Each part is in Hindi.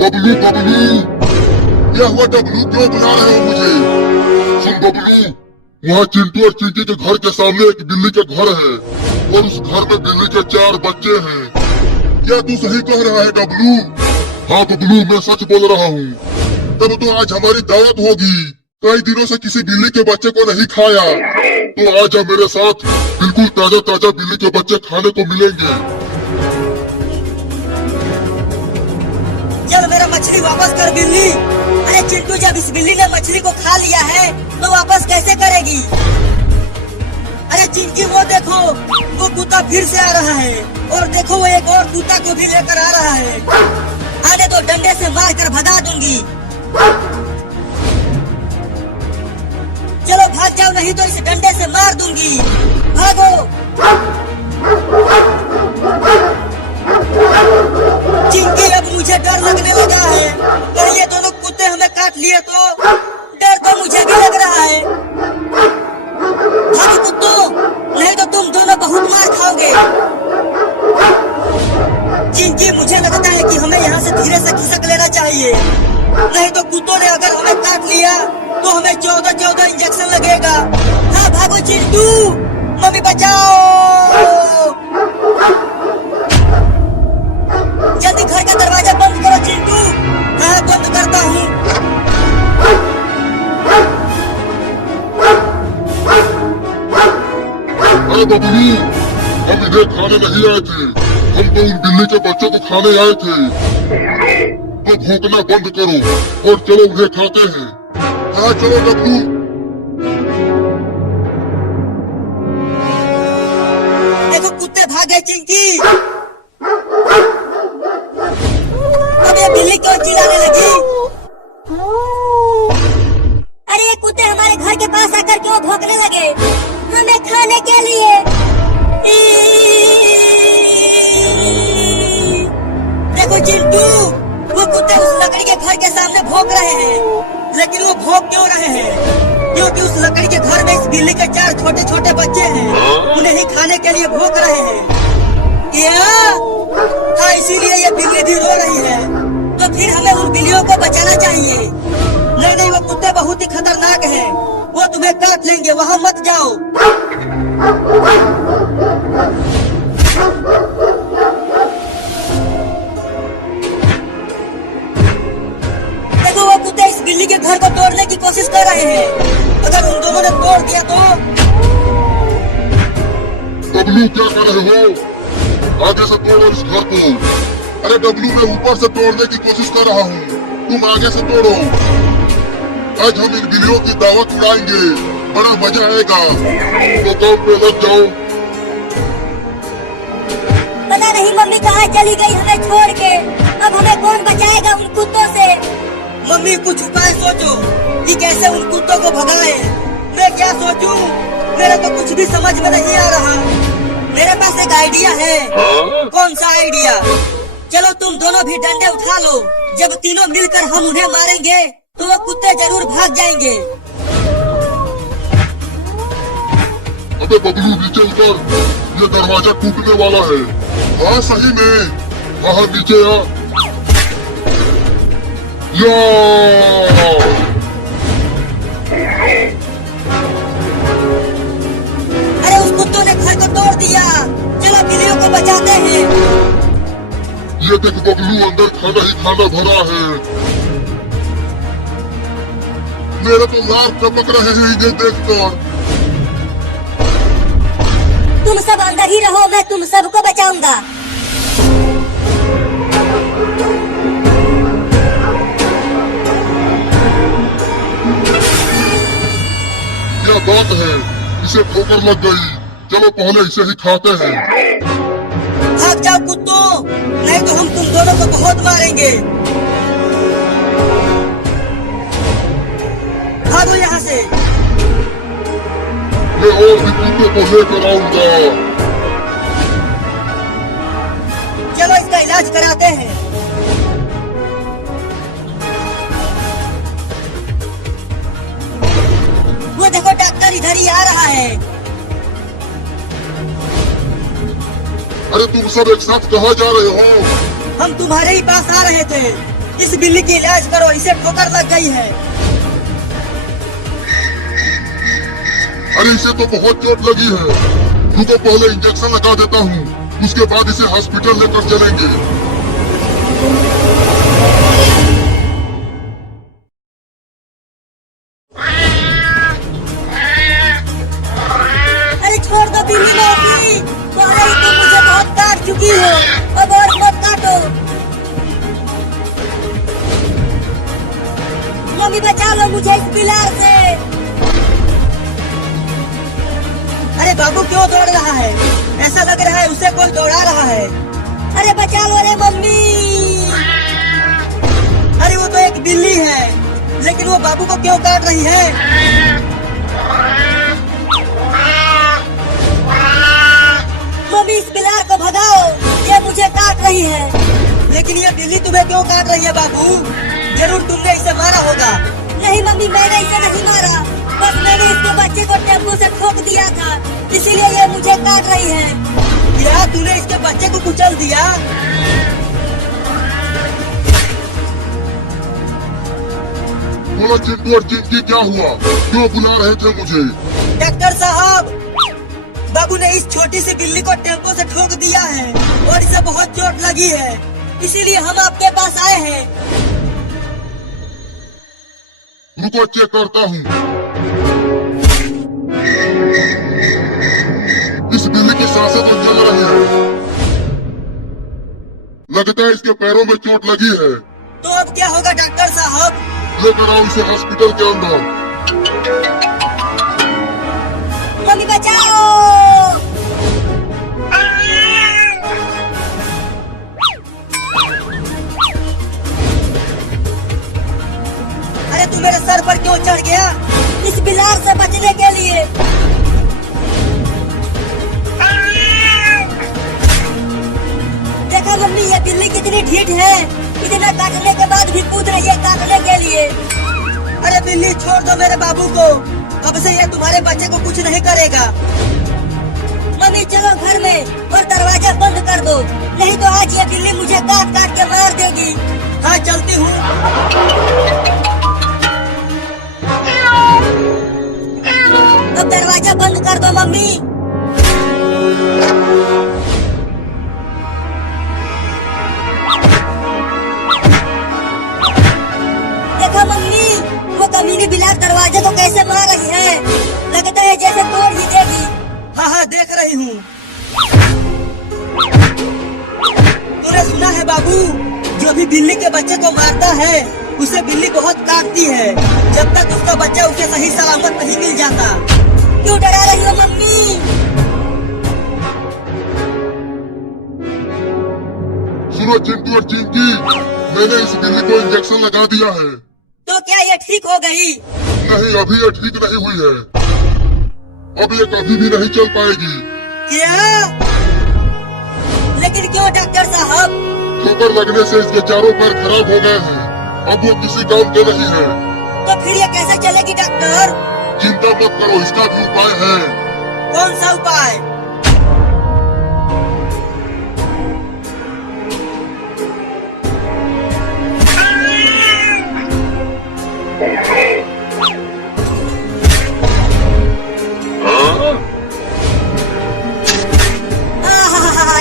बबलू बबलू, क्या हुआ डबलू? क्यों बुला रहे हो मुझे? सुन बबलू, वहाँ चिंटू और चिंकी के घर के सामने एक बिल्ली का घर है और उस घर में बिल्ली के 4 बच्चे हैं। क्या तू सही कह रहा है डबलू? हाँ बबलू, मैं सच बोल रहा हूँ। तब तो आज हमारी दावत होगी। कई दिनों से किसी बिल्ली के बच्चे को नहीं खाया, तो आज मेरे साथ बिल्कुल ताजा ताजा बिल्ली के बच्चे खाने को मिलेंगे। चल मेरा मछली वापस कर बिल्ली। अरे चिंटू, जब इस बिल्ली ने मछली को खा लिया है तो वापस कैसे करेगी? अरे चिंकी, वो देखो, वो कुत्ता फिर से आ रहा है और देखो वो एक और कुत्ता को भी लेकर आ रहा है। आने तो डंडे से मार कर भगा दूंगी। चलो भाग जाओ, नहीं तो इस डंडे से मार दूंगी। भागो। चिंकी, अब मुझे डर लगने लगा है। कहीं ये दोनों कुत्ते हमें काट लिए तो? डर तो मुझे भी लग रहा है। भागो कुत्तों, नहीं तो तुम दोनों बहुत मार खाओगे। चिंकी, मुझे लगता है कि हमें यहाँ से धीरे से खिसक लेना चाहिए, नहीं तो कुत्तों ने अगर हमें काट लिया तो हमें 14 इंजेक्शन लगेगा। हाँ भागो चिंटू, मम्मी बचाओ। जल्दी घर का दरवाजा बंद करो चिंटू। हाँ बंद करता हूँ। अरे बबलू, हम इन्हें खाने नहीं आए थे, हम तो उन बिल्ली के बच्चों को खाने आए थे। तो भौंकना बंद करो और चलो उन्हें खाते हैं। हाँ चलो डब्लू। देखो कुत्ते भाग गए चिंकी। अब ये बिल्ली क्यों चिल्लाने लगी? अरे ये कुत्ते हमारे घर के पास आकर क्यों भौंकने लगे? हमें खाने के लिए। देखो चिंटू, वो कुत्ते उस लकड़ी के घर के सामने भौंक रहे हैं, लेकिन वो भौंक क्यों रहे हैं? क्योंकि उस लकड़ी के घर में इस बिल्ली के 4 छोटे छोटे बच्चे हैं, उन्हें ही खाने के लिए भौंक रहे हैं। क्या? हाँ, इसीलिए ये बिल्ली भी रो रही है। तो फिर हमें उन बिल्लियों को बचाना चाहिए। नहीं नहीं, वो कुत्ते बहुत ही खतरनाक हैं, वो तुम्हें काट लेंगे, वहाँ मत जाओ। देखो वो कुत्ते इस बिल्ली के घर को तोड़ने की कोशिश कर रहे हैं। अगर उन दोनों ने तोड़ दिया तो? डब्लू क्या कर रहे हो? आगे से तोड़ो इस घर को। अरे डब्लू, मैं ऊपर से तोड़ने की कोशिश कर रहा हूँ, तुम आगे से तोड़ो। आज हम इन बिल्लियों की दावत उड़ाएंगे, बड़ा मजा आएगा। तो काम पे लग जाओ। पता नहीं मम्मी कहाँ चली गई हमें छोड़ के। अब हमें कौन बचाएगा उन कुत्तों से? मम्मी कुछ उपाय सोचो कि कैसे उन कुत्तों को भगाए। मैं क्या सोचूं? मेरा तो कुछ भी समझ में नहीं आ रहा। मेरे पास एक आइडिया है। कौन सा आइडिया? चलो तुम दोनों भी डंडे उठा लो। जब तीनों मिलकर हम उन्हें मारेंगे तो वो कुत्ते जरूर भाग जाएंगे। अबे बबलू, नीचे उतर, ये दरवाजा टूटने वाला है। हाँ सही में, वहाँ नीचे आ। या! अरे उस कुत्तों ने घर को तोड़ दिया। चलो बिल्लियों को बचाते हैं। ये देख बबलू, अंदर खाना ही खाना भरा है। मेरे तो लार टपक रहे हैं इन्हें देखकर। तुम सब अंदर ही रहो, मैं तुम सबको बचाऊंगा। क्या बात है, इसे ठोकर लग गई। चलो पहले इसे ही खाते हैं। भाग जाओ कुत्तों, नहीं तो हम तुम दोनों को बहुत मारेंगे। भागो यहाँ से। मैं और भी कुत्ते को लेकर आऊंगा। चलो इसका इलाज कराते हैं। वो देखो डॉक्टर इधर ही आ रहा है। अरे तुम सब एक साथ कहाँ जा रहे हो? हम तुम्हारे ही पास आ रहे थे। इस बिल्ली की इलाज करो, इसे ठोकर लग गई है। अरे इसे तो बहुत चोट लगी है। रुको पहले इंजेक्शन लगा देता हूँ, उसके बाद इसे हॉस्पिटल लेकर चलेंगे। अरे छोड़ दो बिल्ली मौसी, पहले ही तुम मुझे बहुत काट चुकी हो, अब और मत काटो। मम्मी बचा लो मुझे इस बिलार से। अरे बाबू क्यों दौड़ रहा है? ऐसा लग रहा है उसे कोई दौड़ा रहा है। अरे बचा लो रे मम्मी। अरे वो तो एक बिल्ली है, लेकिन वो बाबू को क्यों काट रही है? मम्मी इस बिलार को भगाओ, ये मुझे काट रही है। लेकिन ये बिल्ली तुम्हें क्यों काट रही है बाबू? जरूर तुमने इसे मारा होगा। नहीं मम्मी, मैंने इसे नहीं मारा, बस मैंने इसके बच्चे को टेम्पो से ठोक दिया था, इसीलिए ये मुझे काट रही है। क्या तूने इसके बच्चे को कुचल दिया? बोलो चिंटू और चिंकी, क्या हुआ? क्यों बुला रहे थे मुझे? डॉक्टर साहब, बाबू ने इस छोटी सी बिल्ली को टेम्पो से ठोक दिया है और इसे बहुत चोट लगी है, इसीलिए हम आपके पास आए हैं। रुको चेक करता हूँ। इस बिल्ली की सांसें तो चल रही है। लगता है इसके पैरों में चोट लगी है। तो अब क्या होगा डॉक्टर साहब? लेकर आओ इसे हॉस्पिटल के अंदर। मम्मी बचाओ। अरे तू मेरे सर पर क्यों चढ़ गया? इस बिलार से बचने के लिए। देखा मम्मी, ये बिल्ली कितनी ढीठ है, इतना काटने के बाद भी कूद रही है काटने के लिए। अरे बिल्ली छोड़ दो मेरे बाबू को, अब से ये तुम्हारे बच्चे को कुछ नहीं करेगा। मम्मी चलो घर में और दरवाजा बंद कर दो, नहीं तो आज ये बिल्ली मुझे काट काट के मार देगी। हाँ चलती हूँ। अब दरवाजा बंद कर दो मम्मी। देखो मम्मी, वो कमीनी बिलार दरवाजे को कैसे मार रही है, लगता है जैसे तोड़ ही देगी। हाँ हाँ देख रही हूँ। तूने सुना है बाबू, जो भी बिल्ली के बच्चे को मारता है उसे बिल्ली बहुत काटती है, जब तक उसका बच्चा उसे सही सलामत नहीं मिल जाता। क्यों डरा रही हो मम्मी? सुनो चिंटू और चिंकी, मैंने इस बिल्ली को इंजेक्शन लगा दिया है। तो क्या ये ठीक हो गई? नहीं, अभी ये ठीक नहीं हुई है। अब ये कभी भी नहीं चल पाएगी। क्या? लेकिन क्यों डॉक्टर साहब? ठोकर लगने से इसके चारों पैर खराब हो गए हैं, अब वो किसी काम के नहीं है। तो फिर ये कैसे चलेगी डॉक्टर? चिंता मत करो, इसका भी उपाय है। कौन सा उपाय?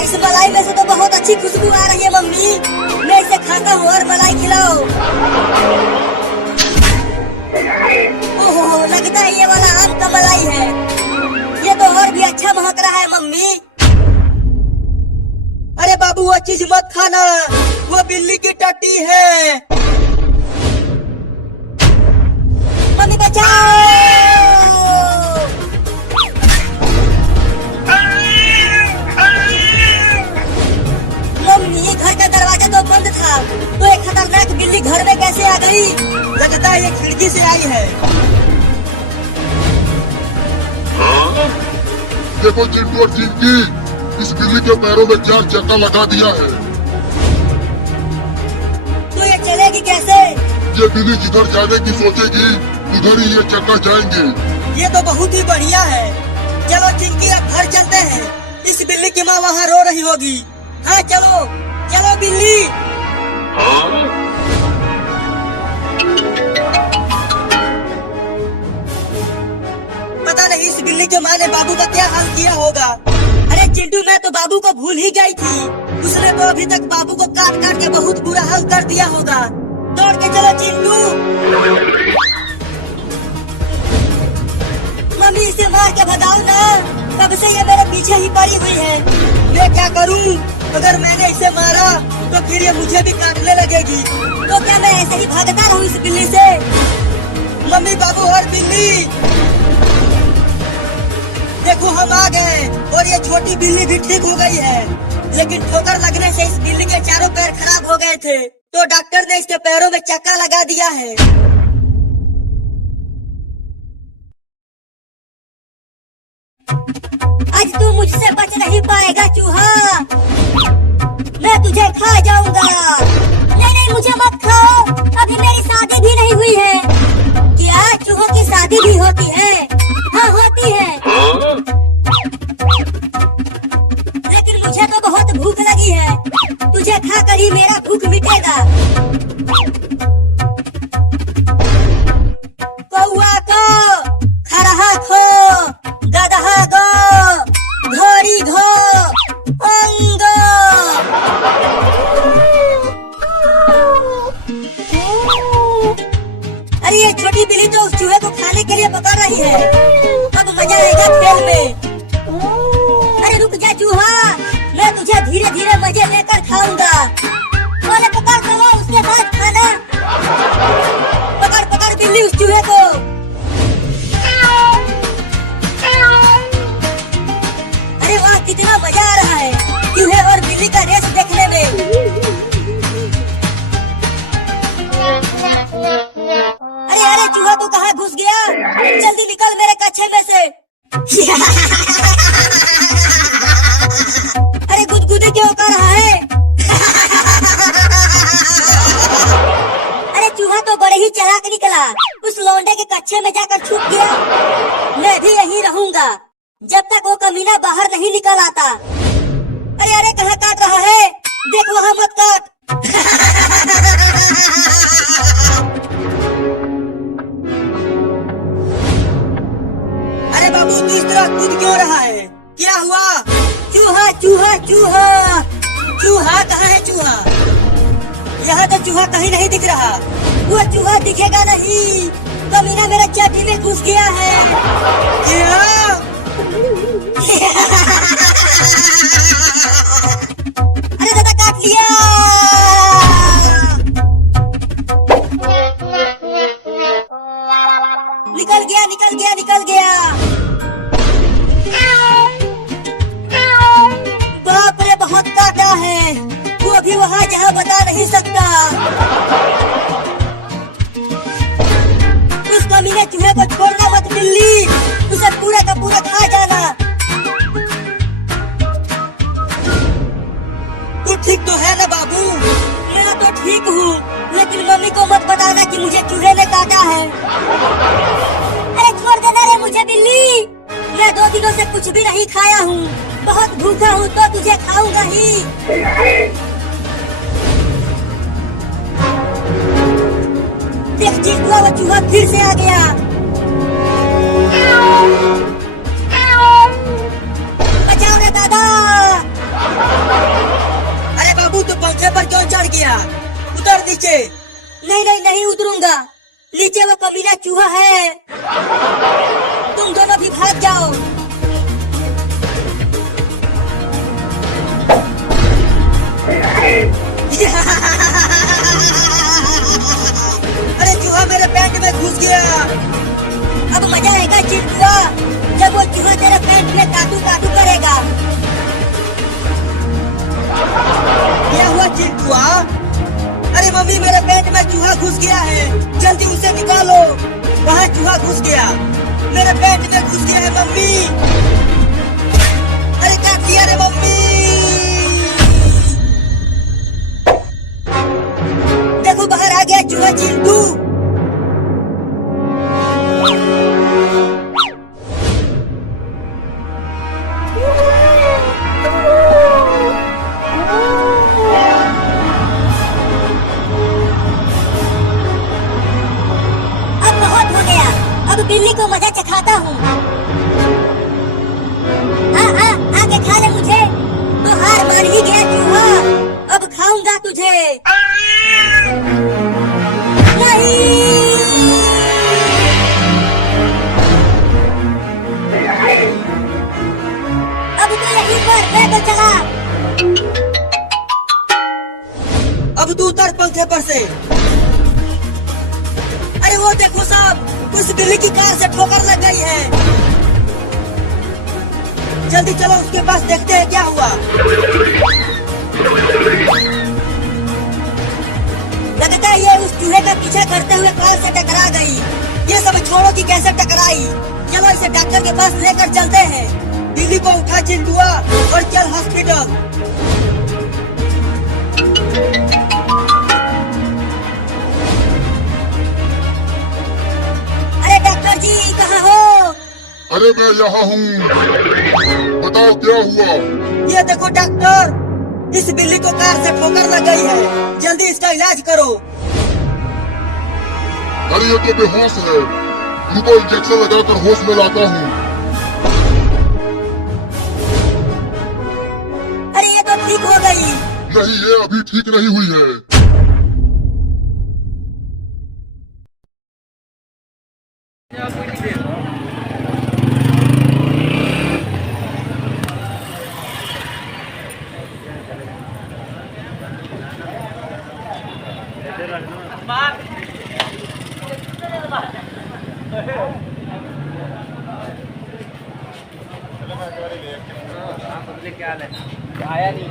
इस मलाई में से तो बहुत अच्छी खुशबू आ रही है मम्मी, मैं इसे खाता हूँ और मलाई खिलाओ। ओहो, लगता है ये वाला आम का मलाई है, ये तो और भी अच्छा महक रहा है मम्मी। अरे बाबू वो चीज मत खाना, वो बिल्ली की टट्टी है। मम्मी बचाओ। मम्मी घर का दरवाजा तो बंद था, तो एक खतरनाक बिल्ली घर में कैसे आ गई? लगता है ये खिड़की से आई है। देखो चिंटू और चिंकी, इस बिल्ली के पैरों में 4 चक्का लगा दिया है। तो ये चलेगी कैसे? ये बिल्ली जिधर जाने की सोचेगी उधर ही ये चक्का जाएंगे। ये तो बहुत ही बढ़िया है। चलो चिंकी अब घर चलते हैं, इस बिल्ली की माँ वहाँ रो रही होगी। हाँ चलो चलो बिल्ली। तो बाबू को भूल ही गई थी। उसने तो अभी तक बाबू को काट काट के बहुत बुरा हाल कर दिया होगा। दौड़ के चलो चिंटू। मम्मी इसे मार के भगाओ ना, कब से ये मेरे पीछे ही पड़ी हुई है। मैं क्या करूं? अगर मैंने इसे मारा तो फिर ये मुझे भी काटने लगेगी। तो क्या मैं ऐसे ही भागता रहूं इस बिल्ली से? मम्मी, बाबू और बिल्ली, देखो हम आ गए और ये छोटी बिल्ली भी ठीक हो गई है। लेकिन ठोकर लगने से इस बिल्ली के चारों पैर खराब हो गए थे, तो डॉक्टर ने इसके पैरों में चक्का लगा दिया है। आज तू मुझसे बच नहीं पाएगा चूहा, मैं तुझे खा जाऊंगा। नहीं नहीं, मुझे मत खाओ, अभी मेरी शादी भी नहीं हुई है। क्या चूहों की शादी भी होती है? हाँ होती है, लेकिन मुझे तो बहुत भूख लगी है। तुझे खाकर ही मेरा भूख मिटेगा। कौआ को, खरहा को, गदहा को, घोड़ी को, अंगो। अरे ये छोटी बिल्ली तो उस चूहे को खाने के लिए पकड़ रही है। अब मजा आएगा खेल में। अरे रुक जा चूहा, मैं तुझे धीरे धीरे मजे लेकर खाऊंगा। अरे पकड़ दो उसके साथ खाना। पकड़ पकड़ बिल्ली उस चूहे को। अरे वाह, कितना मजा आ रहा है चूहे और बिल्ली का रेस देखने में। अरे अरे चूहा तू कहाँ घुस गया? जल्दी निकल मेरे कच्छे में से। अरे गुदगुदी क्यों कर रहा है? अरे चूहा तो बड़े ही चालाक निकला, उस लौंडे के कच्छे में जाकर छुप गया। मैं भी यहीं रहूंगा जब तक वो कमीना बाहर नहीं निकल आता। अरे अरे कहाँ काट रहा है? देख वहाँ मत काट। अरे बाबू, तू इस तरह कूद क्यों रहा है? क्या हुआ? चूहा चूहा चूहा चूहा कहाँ है? चूहा यहाँ तो चूहा कहीं नहीं दिख रहा। वो चूहा दिखेगा नहीं, कमीना मेरा चाटी में घुस गया है। क्या? अरे दादा काट लिया। निकल गया निकल गया निकल गया। बाप रे, बहुत काटा है। वो भी वहाँ जहाँ बता नहीं सकता। उस कमीने चूहे को छोड़ना मत बिल्ली, उसे पूरा का पूरा खा जाना। तू ठीक तो है ना बाबू? मैं तो ठीक हूँ, लेकिन मम्मी को मत बताना कि मुझे चूहे ने काटा है। अरे छोड़ देना रे मुझे बिल्ली, मैं 2 दिनों से कुछ भी नहीं खाया हूँ। बहुत भूखा हूँ तो तुझे खाऊंगा ही। देख चिंटू, वो चूहा फिर से आ गया। बचाओ रे दादा। अरे बाबू, तू पंखे पर क्यों चढ़ गया? उतर नीचे। नहीं नहीं नहीं उतरूंगा, नीचे वो कमीना चूहा है। तुम दोनों भी भाग जाओ। अरे चूहा मेरे पैंट में घुस गया। अब मजा आएगा चिंटुआ, जब वो चूहा तेरे पैंट में काटू काटू करेगा। क्या हुआ चिंटुआ? अरे मम्मी, मेरे पेट में चूहा घुस गया है, जल्दी उसे निकालो। वहाँ चूहा घुस गया, मेरे पेट में घुस गया है मम्मी। अरे काट लिया रे मम्मी। देखो बाहर आ गया चूहा चिंटू। बिल्ली को मजा चखाता हूँ। हाँ हाँ, आके खा ले मुझे। हार मान ही गया चूहा, अब खाऊंगा तुझे। नहीं, अब तो यहीं पर मैं तो चला। अब तू उतर पंखे पर से। अरे वो देखो साहब, उस बिल्ली की कार से ठोकर लग गई है। जल्दी चलो उसके पास देखते हैं क्या हुआ। लगता है ये उस चूहे का पीछा करते हुए कार से टकरा गई। ये सब छोड़ो कि कैसे टकराई, चलो इसे डॉक्टर के पास लेकर चलते हैं। बिल्ली को उठा चिंटुआ और चल हॉस्पिटल। अरे डॉक्टर जी कहाँ हो? अरे मैं यहाँ हूँ, बताओ क्या हुआ? ये देखो डॉक्टर, इस बिल्ली को कार से ठोकर लग गई है, जल्दी इसका इलाज करो। अरे ये तो बेहोश है, रुको इंजेक्शन लगाकर होश में लाता हूँ। अरे ये तो ठीक हो गई। नहीं, ये अभी ठीक नहीं हुई है। क्या है? आया नहीं।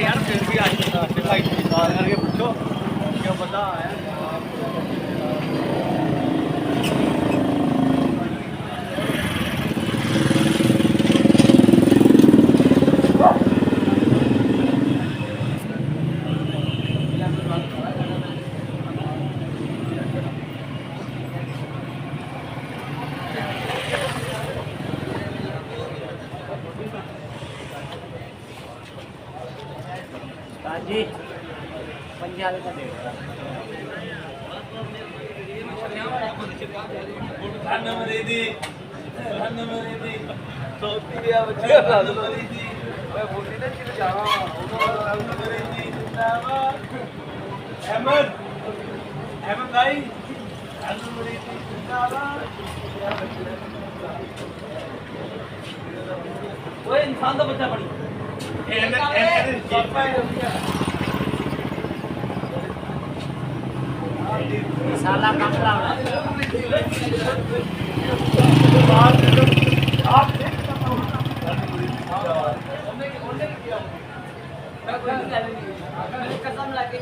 यार फिर भी आज करके पूछो क्या पता है। जी पंजाब का देख इंसान का बच्चा पड़ी साला कमला कसम लगे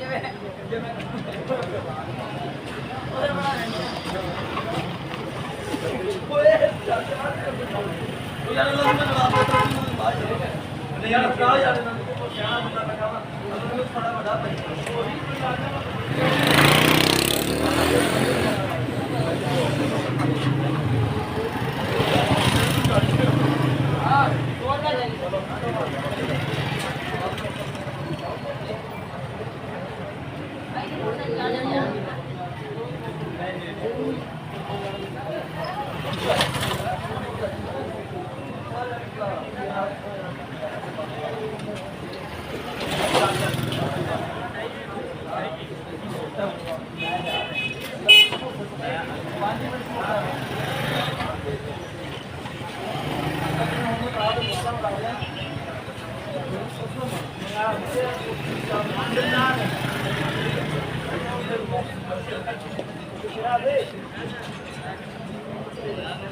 16,500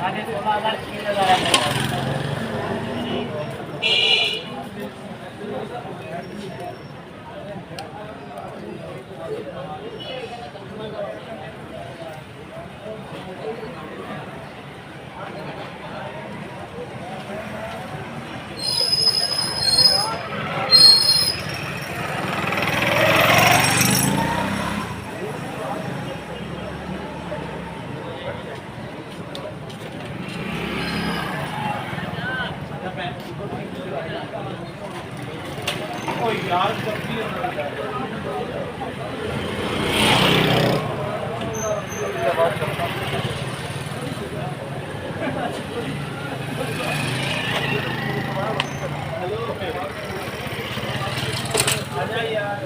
16,000 3,000 ओ यार सब्जी आजा यार